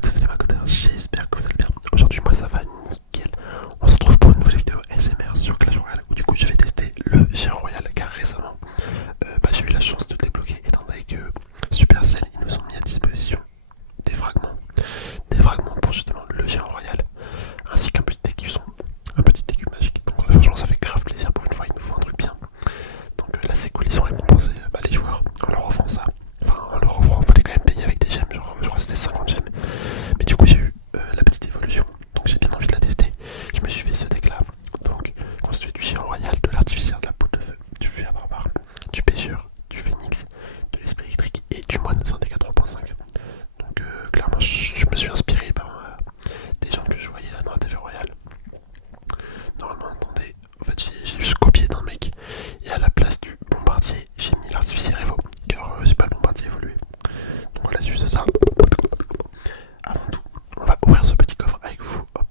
à tous les macoteurs, j'espère que vous allez bien. Aujourd'hui moi ça va nickel. On se retrouve pour une nouvelle vidéo SMR sur Clash Royale où du coup je vais tester le géant royal car récemment j'ai eu la chance de le débloquer étant donné que Supercell ils nous ont mis à disposition des fragments. Des fragments pour justement le géant royal ainsi qu'un petit écusson, un petit écu magique. Donc franchement ça fait grave plaisir pour une fois, il nous faut un truc bien. Donc là c'est cool, ils ont récompensé les joueurs en leur offrant ça. Enfin en leur offrant, il fallait quand même payer avec des gemmes, genre je crois que c'était 50 gemmes. Mais du coup j'ai eu la petite évolution, donc j'ai bien envie de la tester. Je me suis fait ce deck là, donc constitué du géant royal, de l'artificière, de la boule de feu, du feu à barbare, du pêcheur, du phénix, de l'esprit électrique et du moine. C'est un deck à 3.5. Donc clairement je me suis inspiré par des gens que je voyais là dans la TV Royale. Normalement attendez, en fait j'ai juste copié d'un mec et à la place du bombardier j'ai mis l'artificière Evo, car j'ai pas le bombardier évolué. Donc voilà, c'est juste ça. Avant tout, on va ouvrir ce petit coffre avec vous. Hop.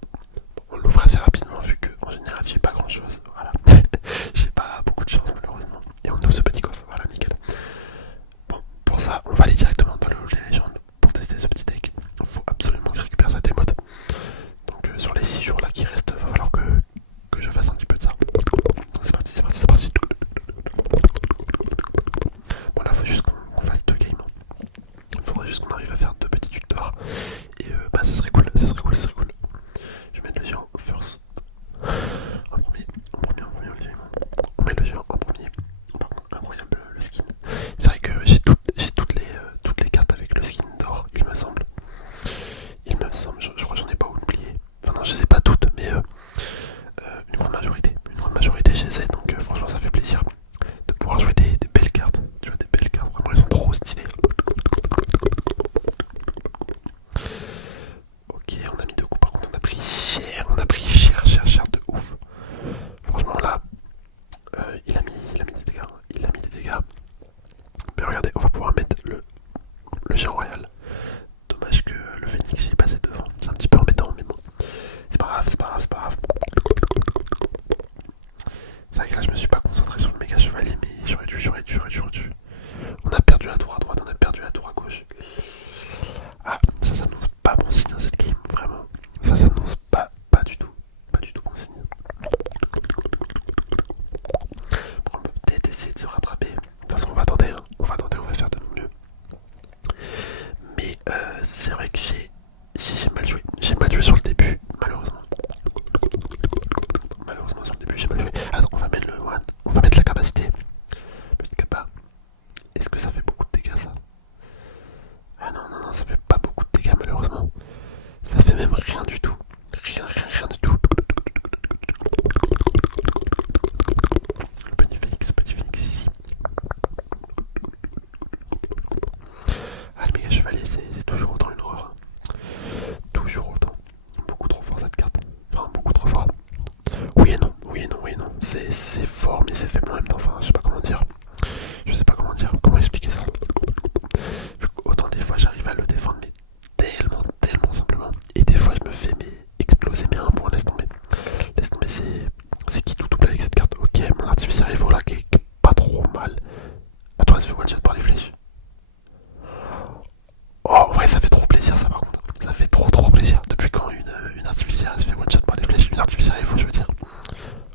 On l'ouvre assez rapidement vu que en général j'ai pas grand chose. Voilà. J'ai pas beaucoup de chance malheureusement. Et on ouvre ce petit coffre, voilà, nickel. Bon, pour ça, on va aller directement dans le hall des légendes pour tester ce petit deck. Il faut absolument que je récupère cette émote. Donc sur les 6 jours là qui restent, il va falloir que je fasse un petit peu de ça. Donc c'est parti, c'est parti, c'est parti. Bon là, faut juste qu'on fasse 2 games. Il faudrait juste qu'on arrive à faire 2 petites victoires. Et ça serait cool, ça serait cool, ça serait cool. Je vais mettre le géant first. En premier, Olivier. On met le géant en premier. Par contre, incroyable le skin. C'est vrai que j'ai toutes les cartes avec le skin d'or, il me semble. Je crois que j'en ai pas oublié. Enfin non, je sais pas toutes, mais une grande majorité. Une grande majorité, j'essaie, donc franchement ça fait plaisir de pouvoir jouer des belles cartes. Tu vois, des belles cartes, vraiment elles sont trop stylées. Ok, on a mis 2 coups, par contre on a pris cher de ouf. Franchement là, il a mis des dégâts, il a mis des dégâts. Mais regardez, on va pouvoir mettre le géant royal. Dommage que le phénix y est passé devant, c'est un petit peu embêtant mais bon. C'est pas grave, c'est pas grave, c'est pas grave. C'est vrai que là je me suis pas concentré sur le méga chevalier, mais j'aurais dû. On a perdu la tour à droite, on a perdu la tour à gauche. Ah, ça s'annonce pas bon signe dans cette game, vraiment. Ça s'annonce pas du tout. Pas du tout bon signe. Bon, on peut peut-être essayer de se rattraper. De toute façon, on va attendre, hein. On va faire de nos mieux. Mais c'est vrai que j'ai mal joué. J'ai mal joué sur le début, malheureusement. Malheureusement, sur le début, j'ai mal joué. Attends, on va mettre le one. On va mettre la capacité. Petite capa. Est-ce que ça fait beaucoup de dégâts, ça? Ah non, ça fait pas beaucoup de dégâts, malheureusement. Ça fait même rien du tout. Rien du tout. Le petit phénix ici. Ah, le méga chevalier, c'est toujours autant une horreur. Toujours autant. Beaucoup trop fort cette carte. Enfin, beaucoup trop fort. Oui et non. C'est fort, mais c'est faible en même temps. Enfin, je sais pas comment dire. Comment expliquer ça. Autant des fois j'arrive à le défendre, mais tellement simplement. Et des fois je me fais exploser mes 1 point, laisse tomber. C'est qui tout double avec cette carte. Ok, mon artificiel Evo là qui est pas trop mal. À toi, elle se fait one shot par les flèches. Oh, en vrai, ça fait trop plaisir ça par contre. Ça fait trop plaisir. Depuis quand une artificielle se fait one shot par les flèches. Une artificielle Evo, je veux dire.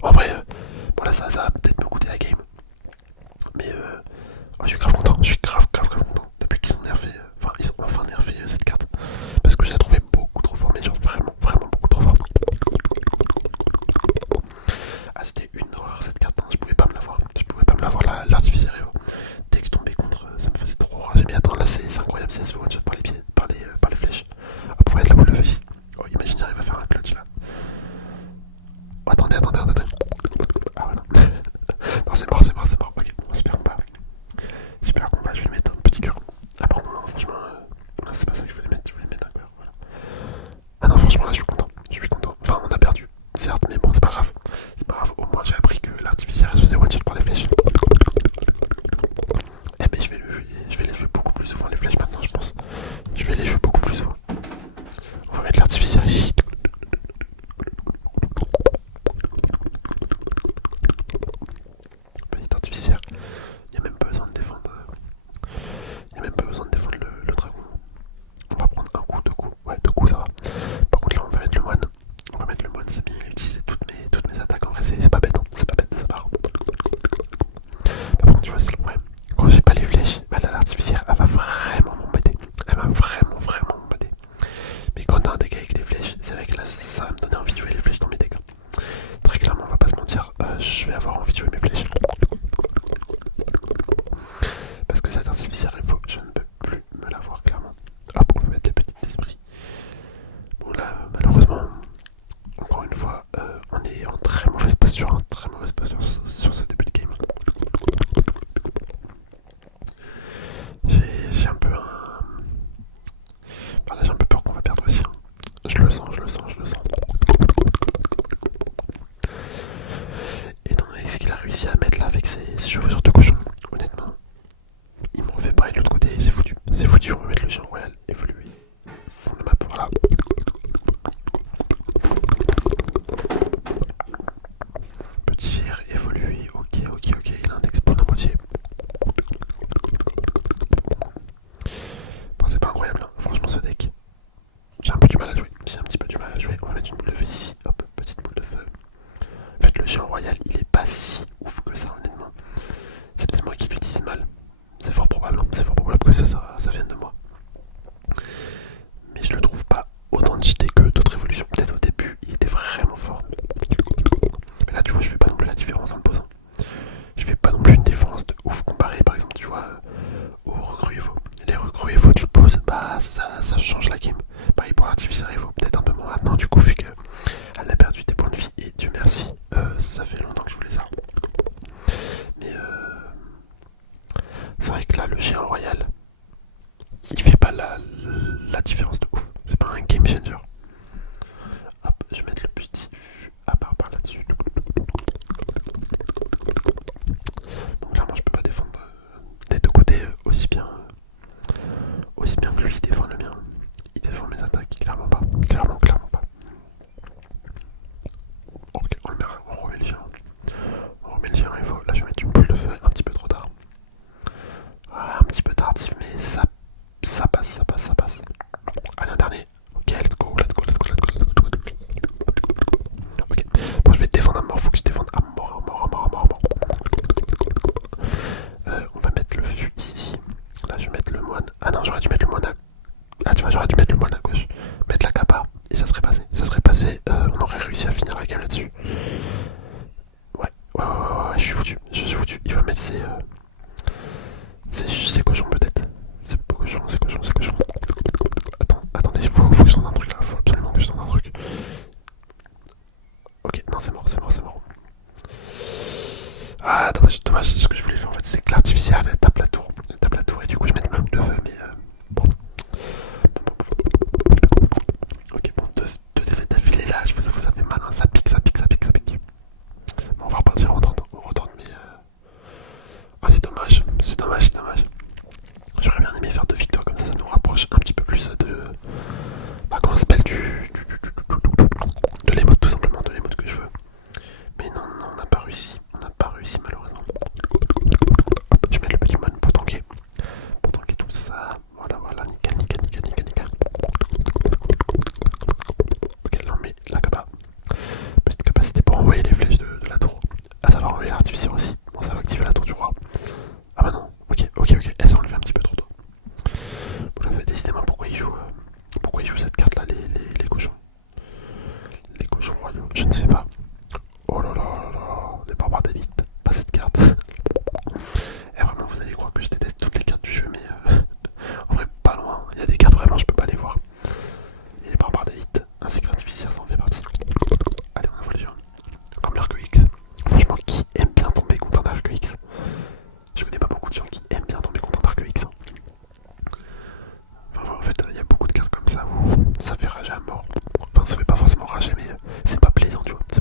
En vrai, bon là ça va peut-être me coûter la game. Mais je suis grave content. Je suis grave content. Depuis qu'ils ont nerfé, ils ont enfin nerfé cette carte. Parce que je la trouvais beaucoup trop fort, mais genre vraiment beaucoup trop fort. Ah, c'était une horreur cette carte, hein. Je pouvais pas me l'avoir. L'artificiel Evo. Dès que je tombais contre, ça me faisait trop rager. Mais attends, là c'est incroyable, c'est se one shot par les pieds, par les flèches. Ah, pour mettre la boule de feu. Oh, imagine, j'arrive à faire un clutch là. Oh, attendez. Ah voilà. Non, c'est mort. Ok, bon, super combat. Je vais lui mettre un petit cœur. Ah, pardon, non, franchement, non, c'est pas ça que je voulais mettre un cœur. Voilà. Ah non, franchement, là, je suis content. Enfin, on a perdu, certes, mais bon, c'est pas grave. Au moins, j'ai appris que l'artificiel se faisait one shot par les flèches. Eh ben, je vais les jouer beaucoup plus souvent, les flèches, maintenant, je pense. Je vais les jouer beaucoup plus souvent. On va mettre l'artificiel ici. Petit artificiel. Il n'y a même pas besoin de défendre. Le dragon. sens, je le sens, je le sens. Étant donné ce qu'il a réussi à mettre là avec ses cheveux de cochon, honnêtement, il me refait pareil de l'autre côté, c'est foutu. C'est foutu, on va mettre le géant royal évolué. Fond de map, voilà. Petit GR évolué, ok, il a un exploit à moitié. Bon, c'est pas incroyable, hein. Franchement ce deck. J'ai un peu du mal à jouer, j'ai un petit peu du mal à jouer. On va mettre une boule de feu ici, hop, petite boule de feu. En fait le géant royal il est pas si ouf que ça honnêtement. C'est peut-être moi qui l'utilise mal. C'est fort probable que ça vienne de moi. Mais je le trouve pas autant cheaté que d'autres évolutions. Peut-être au début il était vraiment fort. Mais là tu vois je fais pas non plus la différence en le posant. Je fais pas non plus une différence de ouf comparé par exemple tu vois aux recrues Evo. Les recrues Evo tu le poses, bah ça change la game. Pareil pour l'artificier Evo, peut-être un peu moins maintenant du coup vu qu'elle a perdu des points de vie et Dieu merci, ça fait longtemps que je voulais ça. Mais c'est vrai que là le géant royal il fait pas la différence de ouf. C'est pas un game changer. Hop, je vais mettre le petit à part par là-dessus. Donc clairement je peux pas défendre des deux côtés aussi bien que lui il défend le mien. Il défend mes attaques, clairement pas. Clairement pas. Ok, on remet le géant. On remet le géant Evo. Là je vais mettre une boule de feu un petit peu trop tard. Un petit peu tardif mais ça passe. Allez un dernier. Ok, let's go. Ok, bon je vais défendre à mort, faut que je défende à mort. On va mettre le fût ici. Là je vais mettre le moine. Ah non j'aurais dû mettre le moine à... Ah tu vois j'aurais dû mettre le moine à gauche. Mettre la capa et ça serait passé. On aurait réussi à finir la game là-dessus. Ouais, je suis foutu. Il va mettre ses cochons peut-être. C'est cochon. Attendez, faut que je tente un truc là. Faut absolument que je tente un truc. Ok, non c'est mort. Ah dommage, ce que je voulais faire en fait c'est que l'artificiel elle tape la tour et du coup je mets une de feu mais bon. Ok bon, deux défaites d'affilée là, vous ça fait mal, hein. Ça pique. Bon, on va repartir, on retente mais ah c'est dommage. J'aurais bien aimé faire 2 victoires comme ça nous rapproche un petit peu plus de... Bah comment ça s'appelle de l'émote tout simplement, de l'émote que je veux. Mais non, on n'a pas réussi malheureusement. Hop, tu mets le petit moine pour tanker tout ça. Voilà, nickel. Ok, là on met la capa. Petite capacité pour envoyer les flèches de la tour. Ah ça va envoyer l'artificier aussi. Bon ça va activer la tour du roi. Ah bah non, ok. Elle s'est enlevée un petit peu trop tôt. Vous l'avez décidément pourquoi il joue cette carte là, les cochons. Les cochons royaux, je ne sais pas. Oh là, les barbares d'élite, pas cette carte. Et vraiment, vous allez croire que je déteste toutes les cartes du jeu, mais en vrai, pas loin. Il y a des cartes vraiment, je peux pas les voir. Et les barbares d'élite, ainsi que l'artificier, ça en fait partie. Allez, on envoie les gens. Encore meilleur que X. Franchement, qui aime bien tomber contre un arc X? Je connais pas beaucoup de gens qui aiment bien tomber contre un arc X. Enfin, en fait, il y a beaucoup de cartes comme ça où ça fait rager à mort. Enfin, ça fait pas forcément rager, mais c'est pas plaisant, tu vois. C'est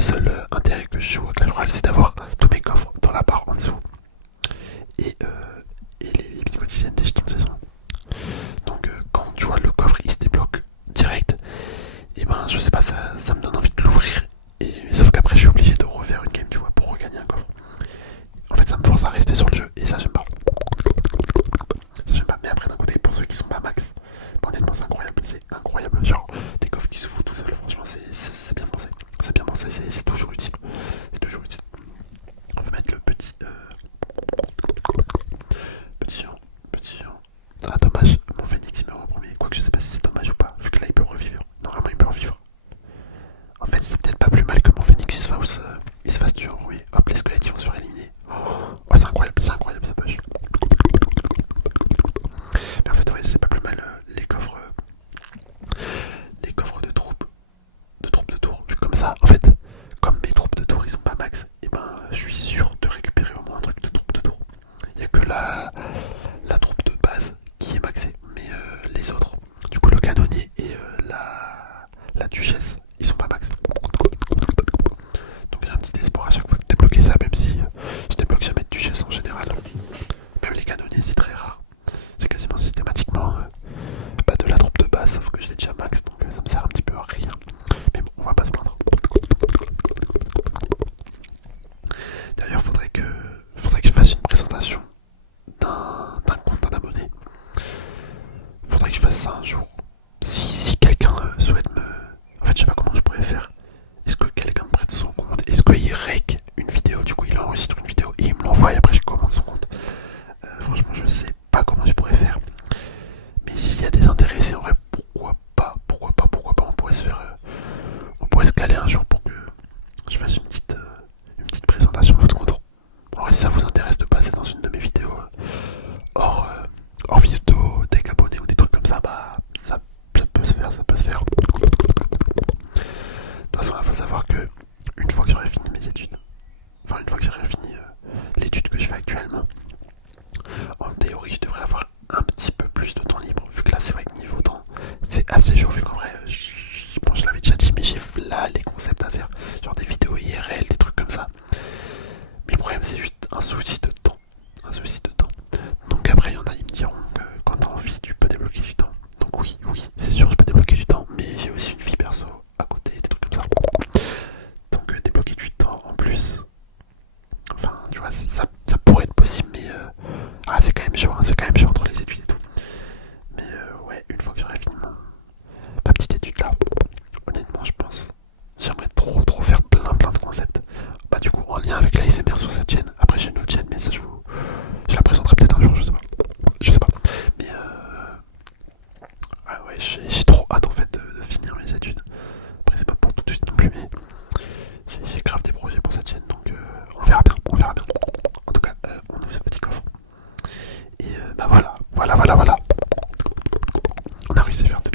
seul intérêt que je joue à Clash Royale, c'est d'avoir tous mes coffres dans la barre en dessous. Et les billes quotidiennes des jetons de saison. Donc quand tu vois le coffre il se débloque direct, et ben je sais pas, ça me donne envie de l'ouvrir. Sauf qu'après je suis obligé de refaire une game, tu vois, pour regagner un coffre. En fait ça me force à rester sur le jeu et ça j'aime pas. Ça j'aime pas. Mais après d'un côté pour ceux qui sont pas max, honnêtement c'est incroyable, c'est incroyable. Genre des coffres qui s'ouvrent tout seul, franchement c'est bien pensé. C'est bien pensé, c'est toujours utile. C'est toujours utile. On va mettre le petit petit géant. Petit géant. Ah dommage, mon phénix il meurt en premier. Quoique je sais pas si c'est dommage ou pas, vu que là il peut revivre. Normalement il peut revivre. En fait c'est peut-être pas plus mal que mon phénix il se fasse tuer en rouillé. Hop, les squelettes ils vont se faire éliminer. Oh, c'est incroyable ce push. Mais en fait ouais, c'est pas plus mal les coffres de tour. Vu comme ça, en fait, comme mes troupes de tour ils sont pas max, et ben je suis sûr de récupérer au moins un truc de troupe de tour. Il y a que la troupe de base qui est maxée, mais les autres, du coup le canonnier et la duchesse, ils sont pas max. Donc j'ai un petit espoir à chaque fois de débloquer ça, même si je débloque jamais de duchesse en général. Même les canonniers c'est très rare. C'est quasiment systématiquement pas de la troupe de base, sauf que je l'ai déjà max, donc ça me sert un petit peu à rien. Mais bon, on va pas se plaindre. D'ailleurs, faudrait que je fasse une présentation d'un compte d'un abonné. Faudrait que je fasse ça un jour. Si quelqu'un souhaite me... En fait, je sais pas comment je pourrais faire. Est-ce que quelqu'un me prête son compte? Est-ce qu'il rec une vidéo? Du coup, il enregistre une vidéo et il me l'envoie et après je commande son compte. Franchement, je sais pas comment je pourrais faire. Mais s'il y a des intéressés, en vrai, pourquoi pas, on pourrait se faire... on pourrait se caler un jour pour que je fasse une petite présentation de votre compte. En vrai, si ça vous intéresse de passer dans une de mes vidéos hors vidéo, deck abonné ou des trucs comme ça, bah ça peut se faire, ça peut se faire. De toute façon, il faut savoir que une fois que j'aurai fini mes études, enfin une fois que j'aurai fini l'étude que je fais actuellement, en théorie, je devrais avoir un petit peu plus de temps libre, vu que là, c'est vrai que niveau temps, c'est assez chaud, vu qu'en vrai, bon, je l'avais déjà dit, mais j'ai là les concepts à faire, genre des vidéos IRL, des trucs comme ça. Mais le problème, c'est juste un souci de temps. Un souci de temps. Donc après, il y en a, ils me diront que quand t'as envie, tu peux débloquer du temps. Donc oui, c'est sûr, je peux débloquer du temps, mais j'ai aussi une vie perso à côté, des trucs comme ça. Donc débloquer du temps en plus, enfin, tu vois, ça pourrait être possible, mais c'est quand même chaud, hein, c'est quand même chaud entre les études et tout. Mais ouais, une fois que j'aurai fini ma petite étude là, honnêtement, je pense, j'aimerais trop faire plein de concepts. Bah du coup, en lien avec la SMR sur cette chaîne. Après, j'ai une autre chaîne, mais ça, je la présenterai peut-être un jour, je sais pas. Je sais pas. Mais ouais, j'ai trop hâte en fait de finir mes études. Après, c'est pas pour tout de suite non plus, mais j'ai grave des projets pour cette chaîne, donc on verra bien, on verra bien. En tout cas, on ouvre ce petit coffre. Et bah voilà. On a réussi à faire deux